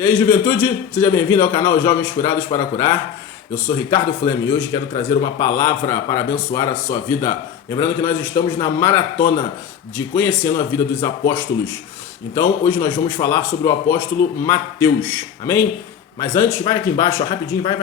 E aí, juventude, seja bem-vindo ao canal Jovens Curados para Curar. Eu sou Ricardo Flame e hoje quero trazer uma palavra para abençoar a sua vida. Lembrando que nós estamos na maratona de conhecendo a vida dos apóstolos. Então, hoje nós vamos falar sobre o apóstolo Mateus. Amém? Mas antes, vai aqui embaixo, ó, rapidinho, vai.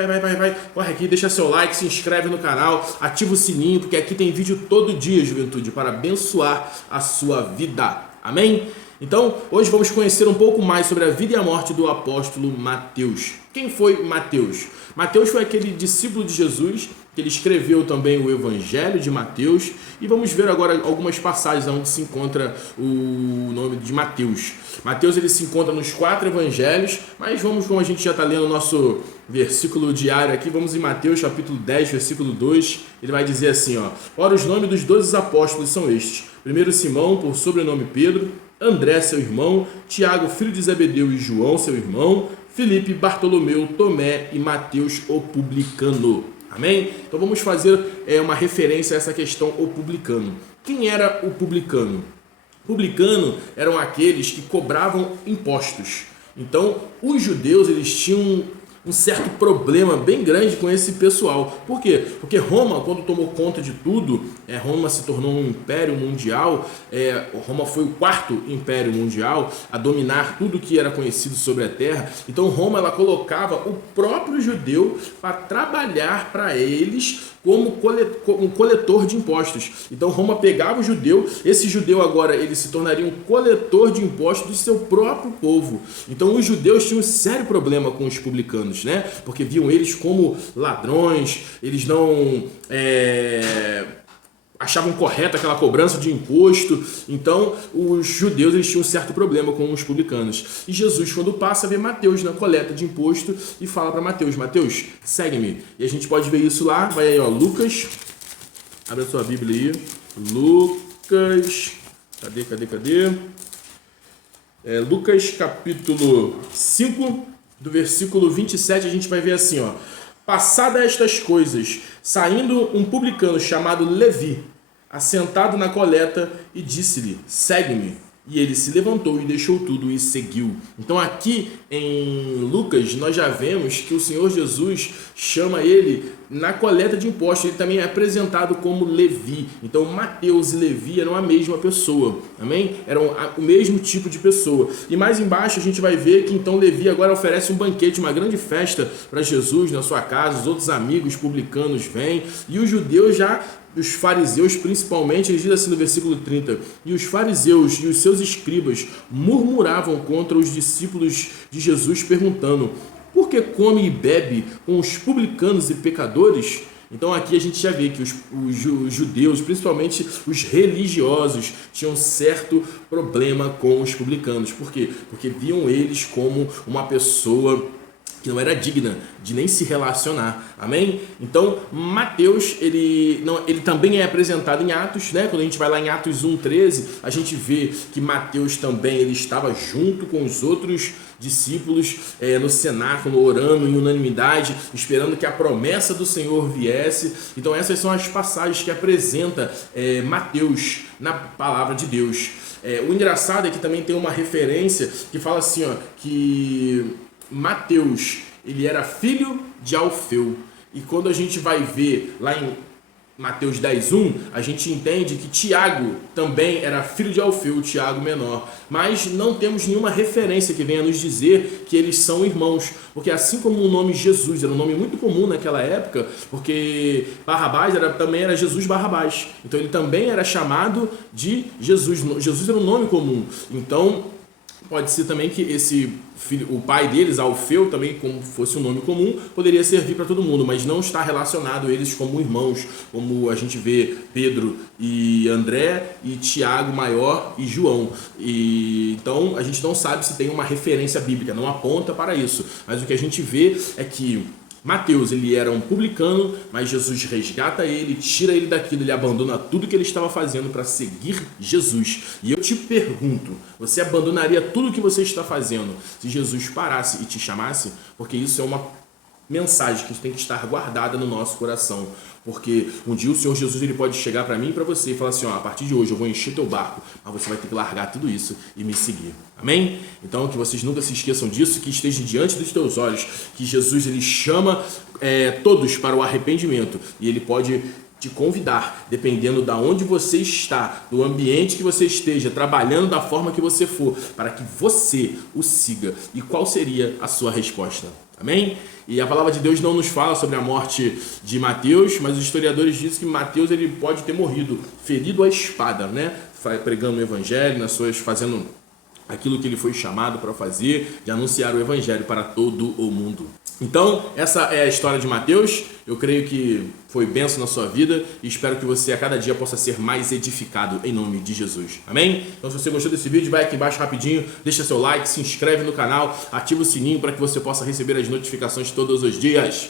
Corre aqui, deixa seu like, se inscreve no canal, ativa o sininho, porque aqui tem vídeo todo dia, juventude, para abençoar a sua vida. Amém? Então, hoje vamos conhecer um pouco mais sobre a vida e a morte do apóstolo Mateus. Quem foi Mateus? Mateus foi aquele discípulo de Jesus, que ele escreveu também o Evangelho de Mateus, e vamos ver agora algumas passagens onde se encontra o nome de Mateus. Mateus ele se encontra nos 4 evangelhos, mas vamos, como a gente já está lendo o nosso versículo diário aqui, vamos em Mateus capítulo 10, versículo 2, ele vai dizer assim, ó: Ora, os nomes dos 12 apóstolos são estes: primeiro Simão, por sobrenome Pedro, André, seu irmão, Tiago, filho de Zebedeu, e João, seu irmão, Filipe, Bartolomeu, Tomé e Mateus, o publicano. Amém? Então vamos fazer uma referência a essa questão, o publicano. Quem era o publicano? Publicano eram aqueles que cobravam impostos. Então, os judeus eles tinham um certo problema bem grande com esse pessoal. Por quê? Porque Roma, quando tomou conta de tudo, Roma se tornou um império mundial, Roma foi o 4º império mundial a dominar tudo que era conhecido sobre a terra. Então Roma ela colocava o próprio judeu para trabalhar para eles como um coletor de impostos. Então Roma pegava o judeu, esse judeu agora ele se tornaria um coletor de impostos do seu próprio povo. Então os judeus tinham um sério problema com os publicanos, né? Porque viam eles como ladrões, eles não achavam correta aquela cobrança de imposto. Então os judeus eles tinham um certo problema com os publicanos. E Jesus, quando passa, vê Mateus na coleta de imposto e fala para Mateus: Mateus, segue-me. E a gente pode ver isso lá, vai aí, ó, Lucas, abre a sua Bíblia aí, Lucas, cadê? Lucas capítulo 5, do versículo 27, a gente vai ver assim, ó: Passadas estas coisas, saindo um publicano chamado Levi, assentado na coleta, e disse-lhe: segue-me. E ele se levantou e deixou tudo e seguiu. Então aqui em Lucas nós já vemos que o Senhor Jesus chama ele na coleta de impostos. Ele também é apresentado como Levi. Então Mateus e Levi eram a mesma pessoa, amém? Eram o mesmo tipo de pessoa. E mais embaixo a gente vai ver que então Levi agora oferece um banquete, uma grande festa para Jesus na sua casa. Os outros amigos publicanos vêm e os judeus já... Os fariseus, principalmente, ele diz assim no versículo 30, e os fariseus e os seus escribas murmuravam contra os discípulos de Jesus, perguntando: por que come e bebe com os publicanos e pecadores? Então aqui a gente já vê que os judeus, principalmente os religiosos, tinham certo problema com os publicanos. Por quê? Porque viam eles como uma pessoa que não era digna de nem se relacionar, amém? Então Mateus ele também é apresentado em Atos, né? Quando a gente vai lá em Atos 1:13, a gente vê que Mateus também ele estava junto com os outros discípulos no cenáculo, orando em unanimidade, esperando que a promessa do Senhor viesse. Então essas são as passagens que apresenta Mateus na palavra de Deus. O engraçado é que também tem uma referência que fala assim, ó, que Mateus, ele era filho de Alfeu. E quando a gente vai ver lá em Mateus 10:1, a gente entende que Tiago também era filho de Alfeu, Tiago menor. Mas não temos nenhuma referência que venha nos dizer que eles são irmãos. Porque assim como o nome Jesus era um nome muito comum naquela época, porque Barrabás também era Jesus Barrabás. Então ele também era chamado de Jesus. Jesus era um nome comum. Então pode ser também que esse filho, o pai deles, Alfeu, também como fosse um nome comum, poderia servir para todo mundo, mas não está relacionado eles como irmãos, como a gente vê Pedro e André e Tiago maior e João. Então a gente não sabe se tem uma referência bíblica, não aponta para isso, mas o que a gente vê é que Mateus, ele era um publicano, mas Jesus resgata ele, tira ele daquilo, ele abandona tudo que ele estava fazendo para seguir Jesus. E eu te pergunto, você abandonaria tudo que você está fazendo se Jesus parasse e te chamasse? Porque isso é uma mensagem que tem que estar guardada no nosso coração, porque um dia o Senhor Jesus ele pode chegar para mim e para você e falar assim, ó, a partir de hoje eu vou encher teu barco, mas você vai ter que largar tudo isso e me seguir, amém? Então que vocês nunca se esqueçam disso, que esteja diante dos teus olhos, que Jesus ele chama todos para o arrependimento e ele pode te convidar, dependendo da onde você está, do ambiente que você esteja, trabalhando da forma que você for, para que você o siga. E qual seria a sua resposta? Amém? E a palavra de Deus não nos fala sobre a morte de Mateus, mas os historiadores dizem que Mateus ele pode ter morrido ferido à espada, né? Pregando o evangelho, fazendo aquilo que ele foi chamado para fazer, de anunciar o evangelho para todo o mundo. Então, essa é a história de Mateus. Eu creio que foi bênção na sua vida e espero que você a cada dia possa ser mais edificado em nome de Jesus. Amém? Então, se você gostou desse vídeo, vai aqui embaixo rapidinho, deixa seu like, se inscreve no canal, ativa o sininho para que você possa receber as notificações todos os dias.